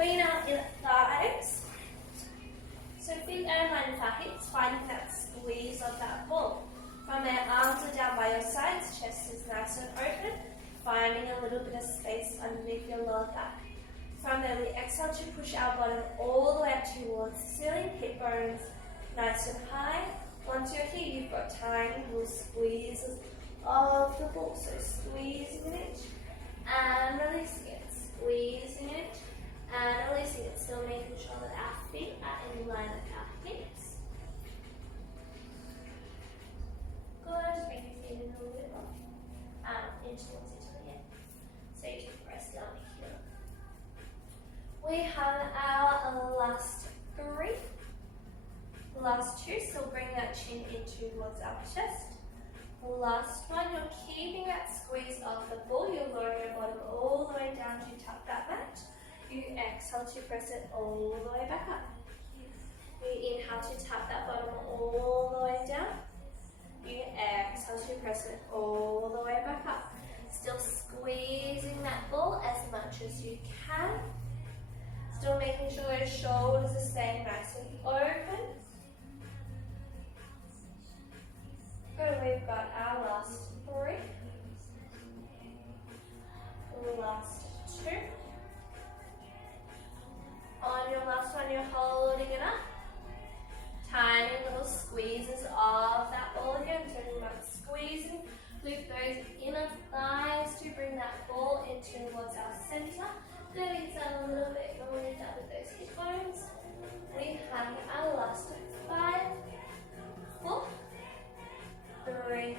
between our thighs. So feet are in line with our hips, finding that squeeze of that ball. From there, arms are down by your sides, chest is nice and open, finding a little bit of space underneath your lower back. From there, we exhale to push our bottom all the way up towards the ceiling, hip bones nice and high. Once you're here, you've got tiny little squeezes of the ball. So squeezing it and releasing it, squeezing it and releasing it. Still making sure that our feet are in line with our hips. Good, just bring your feet in a little bit more. In towards the end. So you can press down here. We have our last three. Last two, so bring that chin in towards our chest. Last one, you're keeping that squeeze of the ball. You're lowering your bottom all the way down to tap that mat. You exhale to press it all the way back up. You inhale to tap that bottom all the way down. You exhale to press it all the way back up. Still squeezing that ball as much as you can. Still making sure those shoulders are staying nice and open. Good, we've got our last three. Last two. On your last one, you're holding it up. Tiny little squeezes of that ball again. So you're not squeezing. Lift those inner thighs to bring that ball in towards our center. Going down a little bit more down with those hip bones. We have our last 5, 4, 3,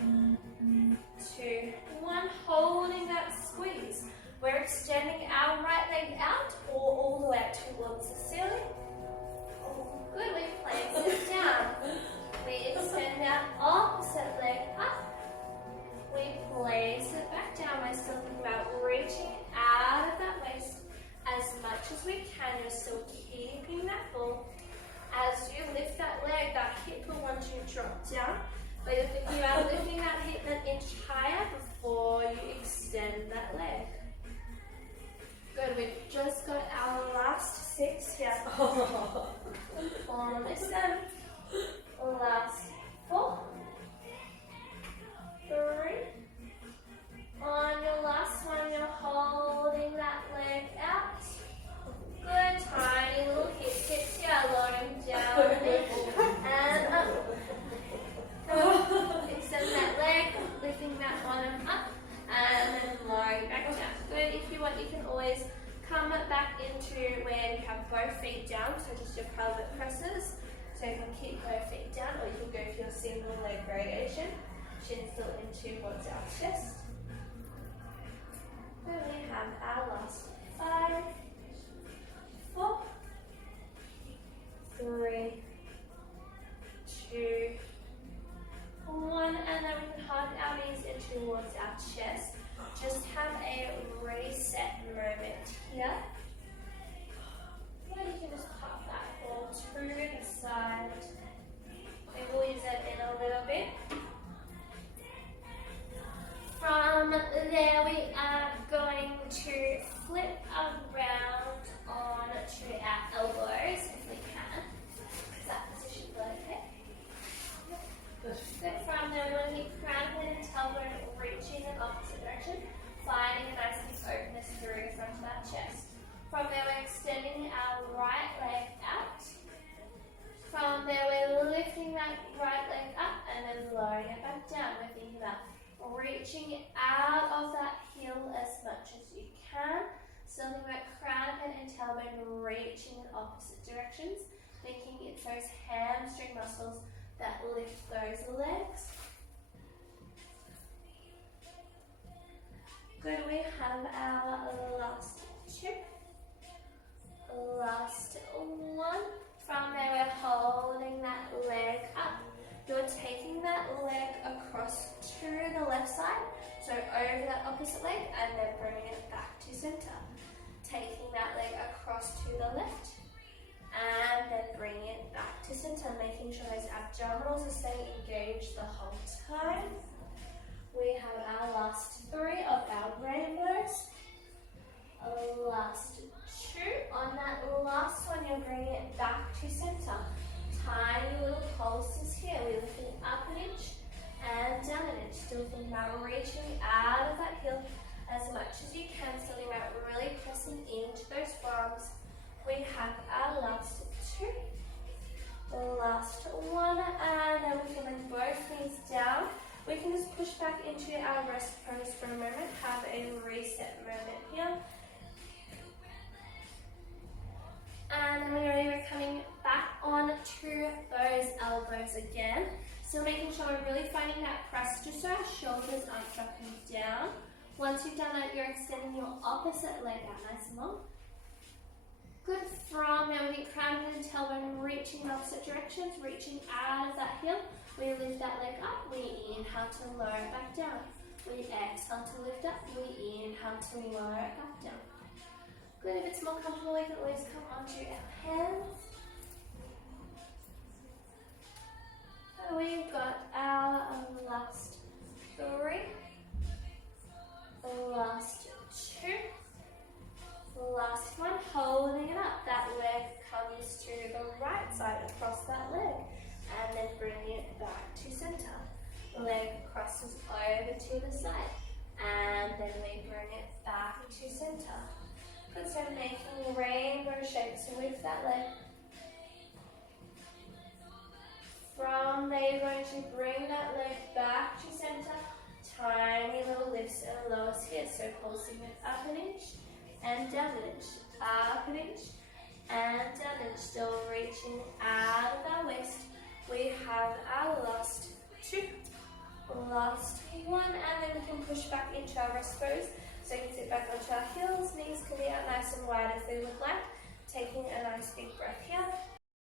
2, 1. Holding that squeeze. We're extending our right leg out or all the way up towards the ceiling. Good, we place it down. We extend our opposite leg up. We place it back down. We're still thinking about reaching out of that waist as much as we can. You're still keeping that ball. As you lift that leg, that hip will want to drop down. But you're thinking about lifting that hip an inch higher before you extend that leg. Good, we've just got our last 6 here. On this end. Last 4, 3. On your last one, you're holding that leg out. Good, tiny little hip kicks here, lowering down and up. Extend that leg, lifting that bottom up, and then lowering back down. Good, if you want, you can always come back into where you have both feet down, so just your pelvic presses. So you can keep both feet down, or you can go for your single leg variation. Chin still in towards our chest. Then we have our last 5, 4, 3, 2, 1, and then we can hug our knees in towards our chest. Just have a reset moment here. Then you can just pop that ball to the side. Maybe we'll use it in a little bit. From there, we are going to flip around onto our elbows if we can. Is that position okay? Good. From there, we want to keep crown, head, and tailbone reaching in opposite direction, finding a nice big openness through the front of our chest. From there, we're extending our right leg out. From there, we're lifting that right leg up and then lowering it back down. We're thinking about reaching out of that heel as much as you can. Still thinking about crown, head, and tailbone reaching in opposite directions. Thinking it's those hamstring muscles that lift those legs. Good, we have our last 2. Last 1. From there, we're holding that leg up. You're taking that leg across to the left side, so over that opposite leg, and then bringing it back to center. Taking that leg across to the left, and then bringing it back to center, making sure those abdominals are staying engaged the whole time. We have our last 3 of our rainbows. Last two. On that last one, you're bringing it back to center. Tiny little pulses here. We're lifting up an inch and down an inch. Still thinking about reaching out of that heel as much as you can. So think about really pressing into those forearms. We have our last two. Last one, and then we can bring both knees down. We can just push back into our rest pose for a moment. Have a reset moment here. And then we're coming back on to those elbows again. So making sure we're really finding that press just so our shoulders aren't dropping down. Once you've done that, you're extending your opposite leg out nice and long. Good. From now we can crown and tailbone reaching in opposite directions, reaching out of that heel. We lift that leg up. We inhale to lower it back down. We exhale to lift up. We inhale to lower it back down. Good. If it's more comfortable, we can always come onto our hands. So we've got our last three, last two, last one, holding it up. That leg comes to the right side across that leg, and then bring it back to center. Leg crosses over to the side, and then we bring it back to center. Good, so making rainbow shapes with that leg. From there, you're going to bring that leg back to center. Tiny little lifts and lowers here, so pulsing it up an inch and down an inch, up an inch and down an inch. Still reaching out of our waist. We have our last two, last one, and then we can push back into our rest pose. So you can sit back onto our heels, knees can be out nice and wide if we would like. Taking a nice big breath here.